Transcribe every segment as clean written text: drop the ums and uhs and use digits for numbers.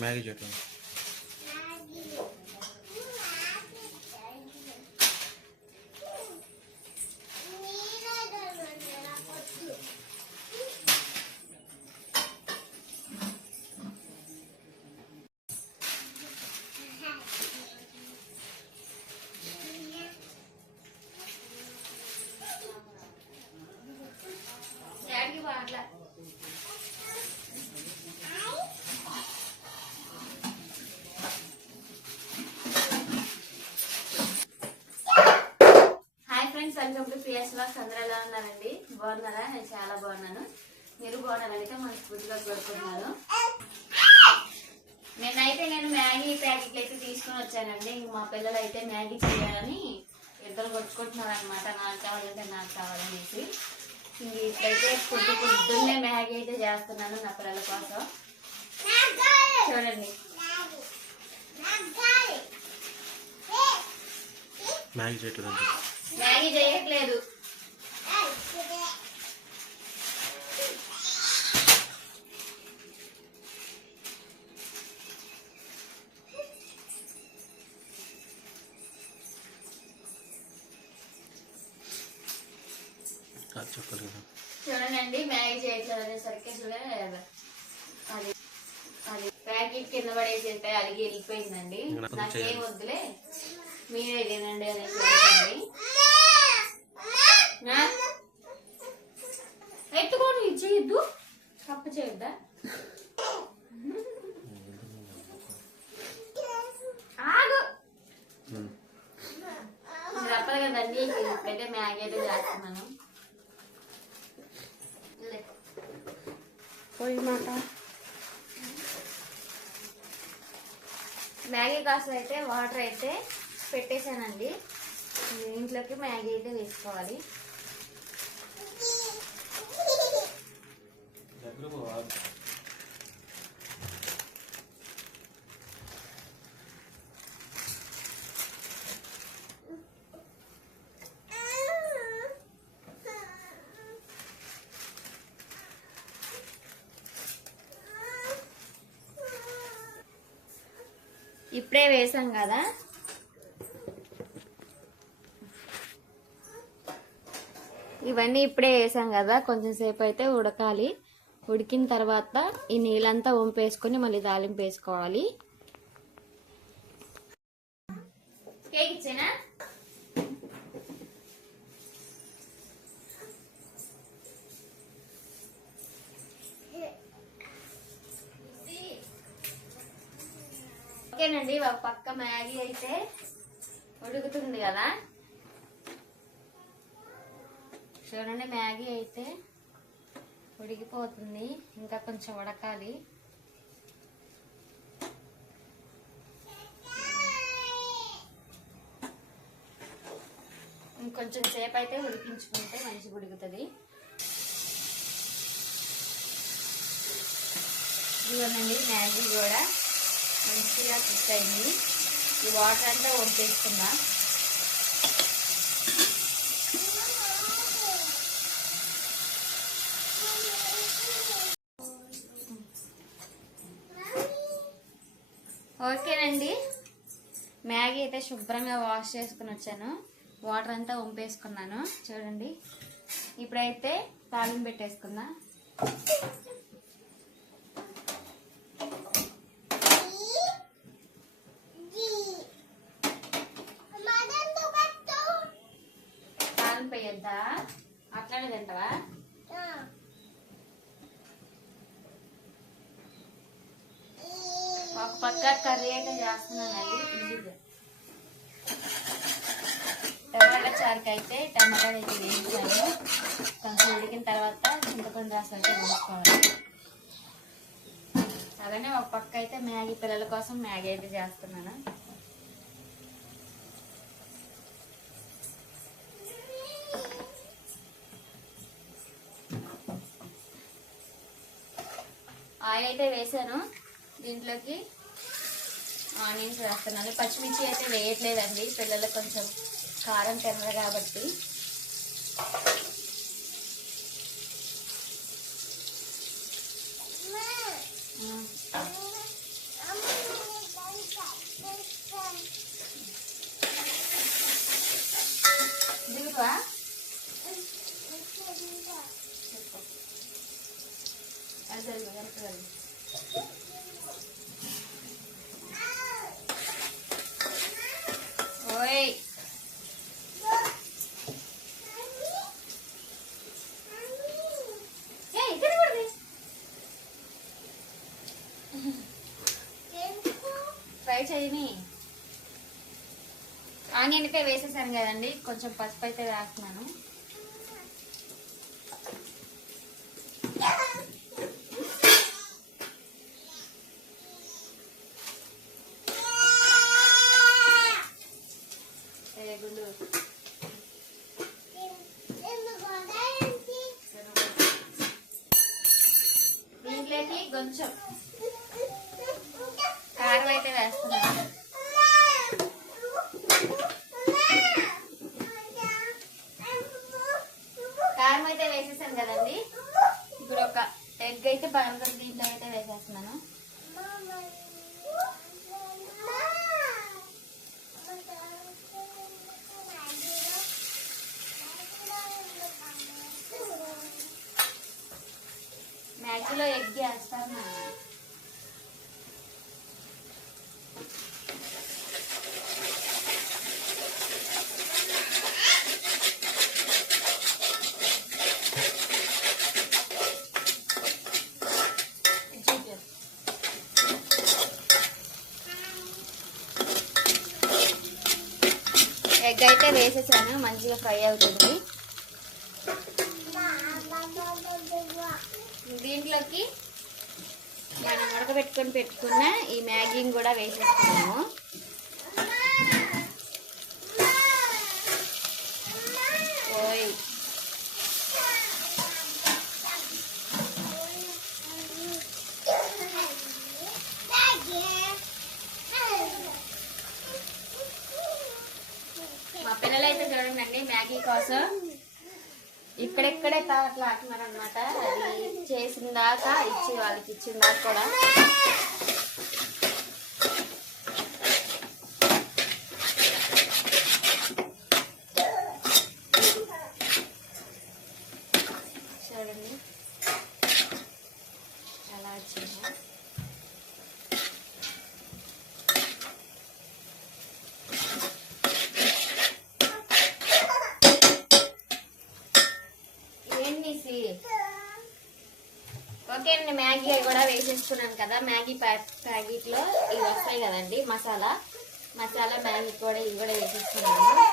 Maggi చెట్టు welcome to Priya's vlogs. అందరూ ఎలా ఉన్నారండి? బాగున్నారా? నేను చాలా బాగున్నాను. మీరు బాగున్నారైతే మనస్ఫూర్తిగా కోరుకుంటున్నాను. నేను మ్యాగీ ప్యాకెట్లు అయితే తీసుకొని వచ్చానండి. ఇంక మా పిల్లలు అయితే మ్యాగీ చేయాలని ఇద్దరు కొట్టుకుంటున్నారు అనమాట. నాకు కావాలంటే నాకు కావాలనేసి ఇంక ఇప్పుడైతే పొద్దున్నే మ్యాగీ అయితే చేస్తున్నాను నా పిల్లల కోసం. చూడండి, మ్యాగీ చెట్టు మ్యాగీ చేయట్లేదు. చూడండి, మ్యాగీ చేయట్లేదు అనేసరికి అది అది ప్యాకెట్ కింద పడేసేస్తే అడిగి వెళ్ళిపోయిందండి. నాకేం వద్దులే, మీరే తినండి అనేసి ఎత్తుకోండి. చేయొద్దు, కప్ప చేయొద్దా? ఆగు, తప్పదు కదండి. ఇప్పుడైతే మ్యాగీ అయితే చేస్తున్నాను. మ్యాగీ కాస్త అయితే వాటర్ అయితే పెట్టేశానండి. ఇంట్లోకి మ్యాగీ అయితే వేసుకోవాలి. ఇప్పుడే వేసాం కదా, ఇవన్నీ ఇప్పుడే వేసాం కదా, కొంచెం సేపు అయితే ఉడకాలి. ఉడికిన తర్వాత ఈ నీళ్ళంతా వంపేసుకొని మళ్ళీ తాలింపు వేసుకోవాలి. కేక్ ఇచ్చేనా? ఓకేనండి, ఒక పక్క మ్యాగీ అయితే ఉడుకుతుంది కదా. చూడండి, మ్యాగీ అయితే ఉడికిపోతుంది, ఇంకా కొంచెం ఉడకాలి. ఇంకొంచెం సేపు అయితే ఉడికించుకుంటే మంచిగా ఉడుకుతుంది. ఇదిగోనండి, మ్యాగీ కూడా మంచిగా కుక్ అయింది. ఈ వాటర్ అంతా వంపేసుకున్నా. ఓకేనండి, మ్యాగీ అయితే శుభ్రంగా వాష్ చేసుకుని వచ్చాను. వాటర్ అంతా వంపేసుకున్నాను. చూడండి, ఇప్పుడైతే తాలింపు పెట్టేసుకుందా. తాలింపు వేయద్దా? అట్లానే తింటావా? ఒక పక్క కర్రీ అయితే చేస్తున్నానండి. టమాటా చారుకి అయితే టమాటాలు అయితే వేయించాను. కొంచెం ఉడికిన తర్వాత చింతపండు రసం అయితే వేసుకోవాలి. అలానే ఒక పక్క అయితే మ్యాగీ, పిల్లల కోసం మ్యాగీ అయితే చేస్తున్నాను. ఆయిల్ అయితే వేసాను. దీంట్లోకి ఆనియన్స్ వేస్తున్నాను. పచ్చిమిర్చి అయితే వేయట్లేదండి, పిల్లలకు కొంచెం కారం తినరు కాబట్టి. దిగువా ఓయ్ ఫ్రై చేయని ఆనియన్ అయితే వేసేసాను కదండి, కొంచెం పసుపు అయితే వేస్తున్నాను. దీంట్లోకి కొంచెం కారం అయితే వేస్తున్నాను. కారం అయితే వేసేసాను కదండి, ఇప్పుడు ఒక ఎగ్ అయితే పగలగొట్టి దీంట్లో అయితే వేసేస్తున్నాను. మ్యాగీలో ఎగ్ వేస్తాను. ఎగ్ అయితే వేసేసాను, మంచిగా ఫ్రై అవుతుంది. దీంట్లోకి మనం ఉడకబెట్టుకున్న ఈ మ్యాగీని కూడా వేసేసుకున్నాము. ఓయ్ మా పిల్లలు అయితే చూడండి మ్యాగీ కోసం ఇక్కడెక్కడే అట్లా ఆడుతున్నారు అనమాట. అది చేసిన దాకా వాళ్ళకి ఇచ్చిన దాకా కూడా చూడండి ఎలా వచ్చిందో. ఓకే అండి, మ్యాగీ కూడా వేసేసుకున్నాను కదా. మ్యాగీ ప్యాకెట్లో ఇవి వస్తాయి కదండి, మసాలా మ్యాగీ కూడా ఇవి కూడా వేసేసుకున్నాను.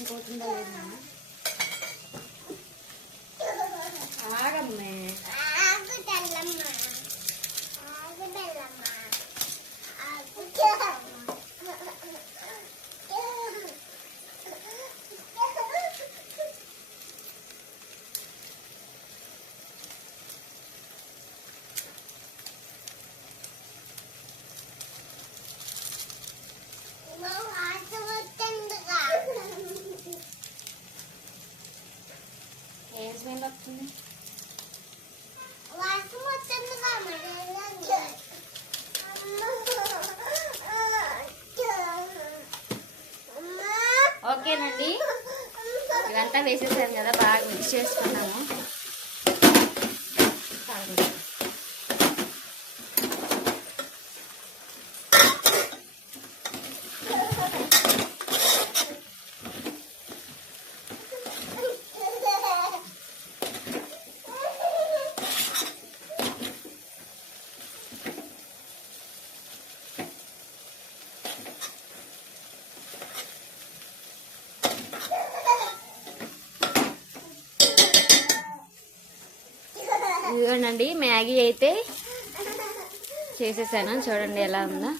ఇంకోటిందా లేదా ఆగమ్మే ఏం స్మెల్ వస్తుంది? ఓకేనండి, ఇవంతా వేసేసాను కదా, బాగా మిక్స్ చేసుకున్నాము. ఇదిగోనండి మ్యాగీ అయితే చేసేసాను, చూడండి ఎలా ఉందో.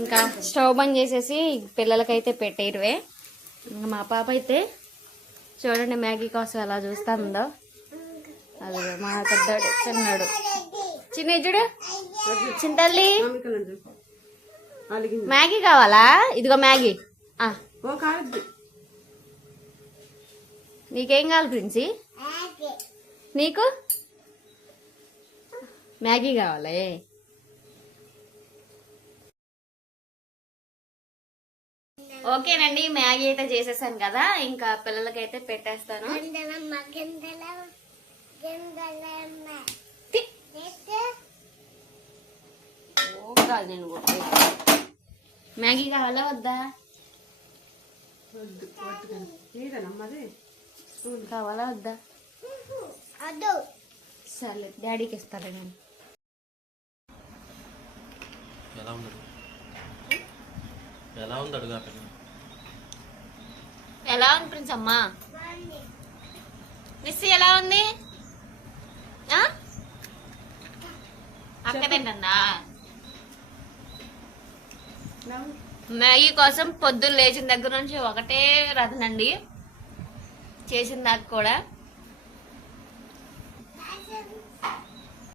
ఇంకా స్టవ్ బంద్ చేసేసి పిల్లలకైతే పెట్టేరువే. ఇంకా మా పాప అయితే చూడండి మ్యాగీ కోసం ఎలా చూస్తుందో. అది మా పెద్దోడు చిన్నాడు చిన్నజుడు చింతల్లి మ్యాగీ కావాలా? ఇదిగో మ్యాగీ. నీకేం కావాలి ప్రిన్సీ? నీకు మ్యాగీ కావాలే. ఓకేనండి, మ్యాగీ అయితే చేసేసాను కదా, ఇంకా పిల్లలకైతే పెట్టేస్తాను. నేను మ్యాగీ కావాలా వద్దా? కావాలా వద్దా? సర్లే డాడీకి ఇస్తాను నేను. ఎలా ఉంది ఎలా ఉంది అడుగు పిల్ల. ఎలా ఉంది ప్రిన్స్ అమ్మా? మిస్ ఎలా ఉంది? అక్కదేంటన్నా మ్యాగీ కోసం పొద్దున్న లేచిన దగ్గర నుంచి ఒకటే రథనండి చేసిన దాకా కూడా.